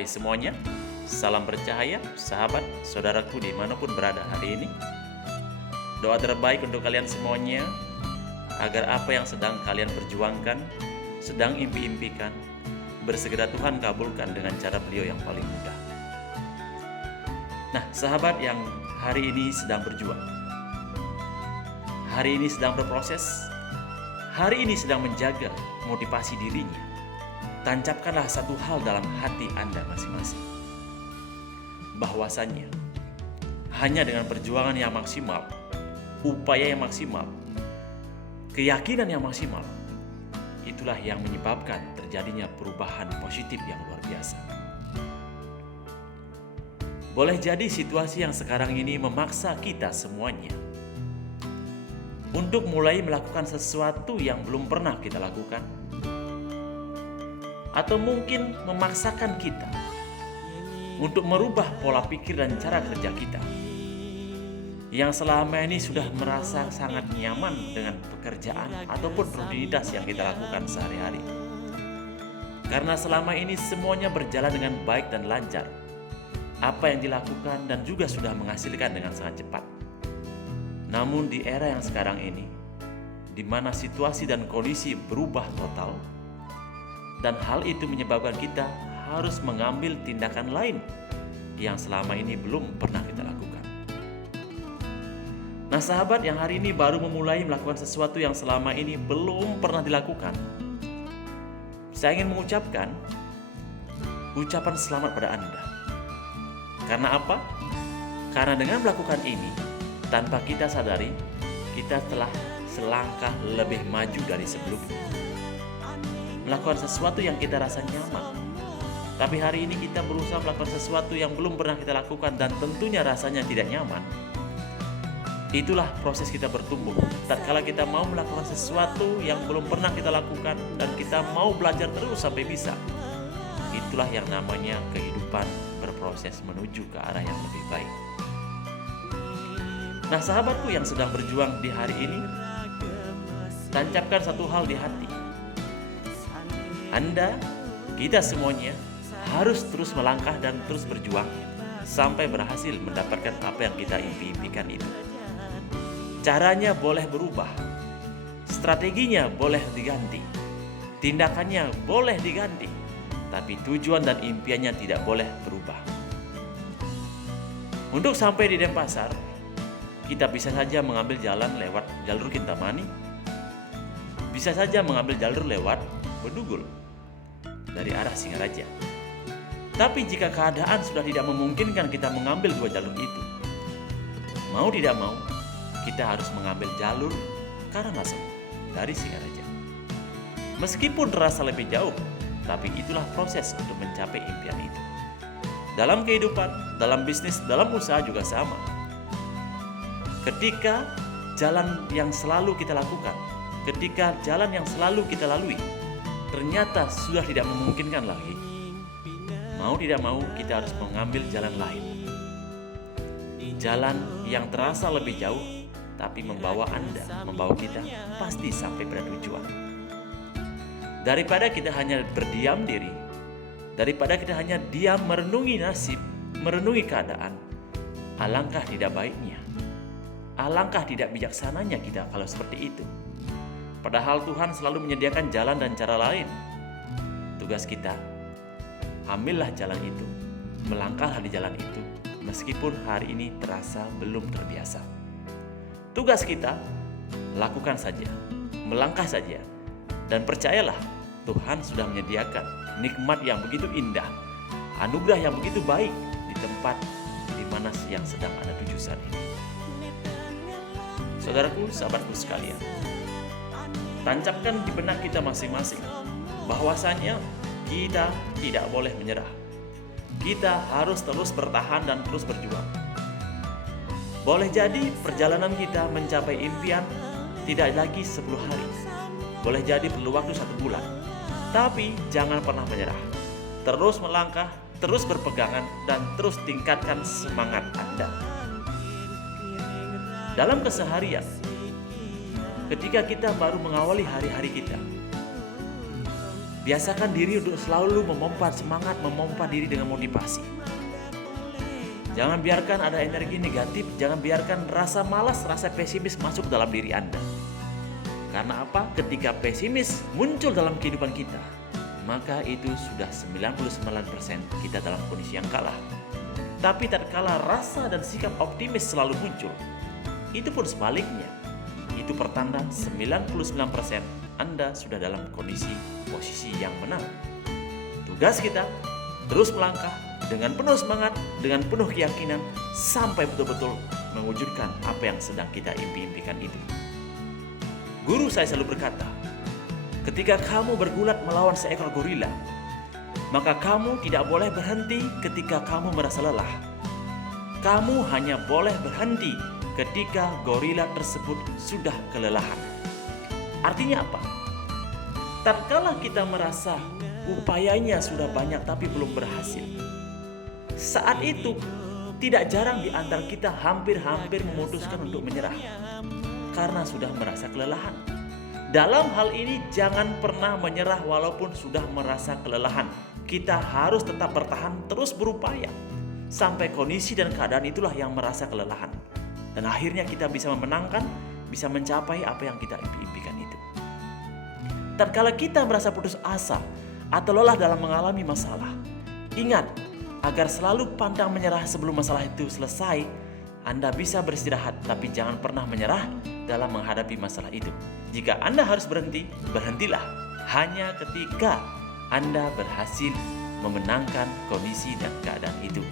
Hai semuanya, salam bercahaya, sahabat, saudaraku dimanapun berada hari ini. Doa terbaik untuk kalian semuanya, agar apa yang sedang kalian perjuangkan, sedang impi-impikan, bersegera Tuhan kabulkan dengan cara Beliau yang paling mudah. Nah, sahabat yang hari ini sedang berjuang, hari ini sedang berproses, hari ini sedang menjaga motivasi dirinya, tancapkanlah satu hal dalam hati Anda masing-masing, bahwasannya hanya dengan perjuangan yang maksimal, upaya yang maksimal, keyakinan yang maksimal, itulah yang menyebabkan terjadinya perubahan positif yang luar biasa. Boleh jadi situasi yang sekarang ini memaksa kita semuanya untuk mulai melakukan sesuatu yang belum pernah kita lakukan, atau mungkin memaksakan kita untuk merubah pola pikir dan cara kerja kita yang selama ini sudah merasa sangat nyaman dengan pekerjaan ataupun rutinitas yang kita lakukan sehari-hari. Karena selama ini semuanya berjalan dengan baik dan lancar, apa yang dilakukan dan juga sudah menghasilkan dengan sangat cepat. Namun di era yang sekarang ini, di mana situasi dan kondisi berubah total, dan hal itu menyebabkan kita harus mengambil tindakan lain yang selama ini belum pernah kita lakukan. Nah, sahabat yang hari ini baru memulai melakukan sesuatu yang selama ini belum pernah dilakukan, saya ingin mengucapkan ucapan selamat pada Anda. Karena apa? Karena dengan melakukan ini, tanpa kita sadari, kita telah selangkah lebih maju dari sebelumnya. Melakukan sesuatu yang kita rasa nyaman, tapi hari ini kita berusaha melakukan sesuatu yang belum pernah kita lakukan dan tentunya rasanya tidak nyaman. Itulah proses kita bertumbuh. Tatkala kita mau melakukan sesuatu yang belum pernah kita lakukan dan kita mau belajar terus sampai bisa, itulah yang namanya kehidupan berproses menuju ke arah yang lebih baik. Nah, sahabatku yang sedang berjuang di hari ini, tancapkan satu hal di hati. Anda, kita semuanya harus terus melangkah dan terus berjuang sampai berhasil mendapatkan apa yang kita impi-impikan itu. Caranya boleh berubah, strateginya boleh diganti, tindakannya boleh diganti, tapi tujuan dan impiannya tidak boleh berubah. Untuk sampai di Denpasar, kita bisa saja mengambil jalan lewat jalur Kintamani, bisa saja mengambil jalur lewat Bedugul dari arah Singaraja. Tapi jika keadaan sudah tidak memungkinkan kita mengambil dua jalur itu, mau tidak mau, kita harus mengambil jalur Karangasem dari Singaraja. Meskipun terasa lebih jauh, tapi itulah proses untuk mencapai impian itu. Dalam kehidupan, dalam bisnis, dalam usaha juga sama. Ketika jalan yang selalu kita lakukan, ketika jalan yang selalu kita lalui ternyata sudah tidak memungkinkan lagi, mau tidak mau kita harus mengambil jalan lain. Jalan yang terasa lebih jauh, tapi membawa Anda, membawa kita pasti sampai pada tujuan. Daripada kita hanya berdiam diri, daripada kita hanya diam merenungi nasib, merenungi keadaan, alangkah tidak baiknya, alangkah tidak bijaksananya kita kalau seperti itu. Padahal Tuhan selalu menyediakan jalan dan cara lain. Tugas kita, ambillah jalan itu, melangkahlah di jalan itu, meskipun hari ini terasa belum terbiasa. Tugas kita, lakukan saja, melangkah saja, dan percayalah, Tuhan sudah menyediakan nikmat yang begitu indah, anugerah yang begitu baik di tempat di mana yang sedang Anda tuju saat ini. Saudaraku, sahabatku sekalian, tancapkan di benak kita masing-masing bahwasanya kita tidak boleh menyerah. Kita harus terus bertahan dan terus berjuang. Boleh jadi perjalanan kita mencapai impian tidak lagi 10 hari. Boleh jadi perlu waktu 1 bulan. Tapi jangan pernah menyerah. Terus melangkah, terus berpegangan, dan terus tingkatkan semangat Anda. Dalam keseharian, ketika kita baru mengawali hari-hari kita, Biasakan diri untuk selalu memompa semangat, memompa diri dengan motivasi. Jangan biarkan ada energi negatif, jangan biarkan rasa malas, rasa pesimis masuk dalam diri Anda. Karena apa? Ketika pesimis muncul dalam kehidupan kita, maka itu sudah 99% kita dalam kondisi yang kalah. Tapi tatkala rasa dan sikap optimis selalu muncul, itu pun sebaliknya. Itu pertanda 99% Anda sudah dalam posisi yang menang. Tugas kita terus melangkah dengan penuh semangat, dengan penuh keyakinan sampai betul-betul mewujudkan apa yang sedang kita impi-impikan itu. Guru saya selalu berkata, ketika kamu bergulat melawan seekor gorila, maka kamu tidak boleh berhenti ketika kamu merasa lelah. Kamu hanya boleh berhenti ketika gorila tersebut sudah kelelahan. Artinya apa? Tatkala kita merasa upayanya sudah banyak tapi belum berhasil, saat itu tidak jarang di antara kita hampir-hampir memutuskan untuk menyerah karena sudah merasa kelelahan. Dalam hal ini jangan pernah menyerah walaupun sudah merasa kelelahan. Kita harus tetap bertahan, terus berupaya sampai kondisi dan keadaan itulah yang merasa kelelahan. Dan akhirnya kita bisa memenangkan, bisa mencapai apa yang kita impi-impikan itu. Tatkala kita merasa putus asa atau lelah dalam mengalami masalah, ingat agar selalu pantang menyerah sebelum masalah itu selesai. Anda bisa beristirahat, tapi jangan pernah menyerah dalam menghadapi masalah itu. Jika Anda harus berhenti, berhentilah hanya ketika Anda berhasil memenangkan kondisi dan keadaan itu.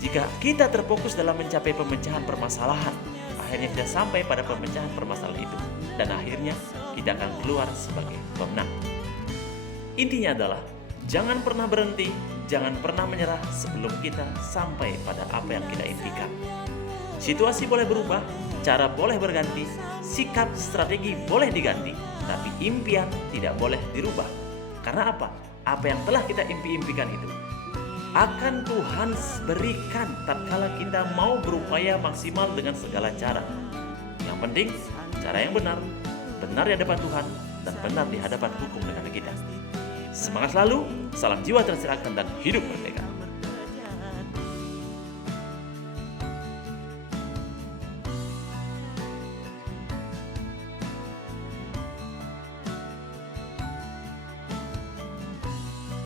Jika kita terfokus dalam mencapai pemecahan permasalahan, akhirnya kita sampai pada pemecahan permasalahan itu, dan akhirnya kita akan keluar sebagai pemenang. Intinya adalah jangan pernah berhenti, jangan pernah menyerah sebelum kita sampai pada apa yang kita impikan. Situasi boleh berubah, cara boleh berganti, sikap, strategi boleh diganti, tapi impian tidak boleh dirubah. Karena apa? Apa yang telah kita impi-impikan itu akan Tuhan berikan tatkala kita mau berupaya maksimal dengan segala cara. Yang penting, cara yang benar di hadapan Tuhan dan benar di hadapan hukum negara kita. Semangat selalu, salam jiwa tercerahkan dan hidup merdeka.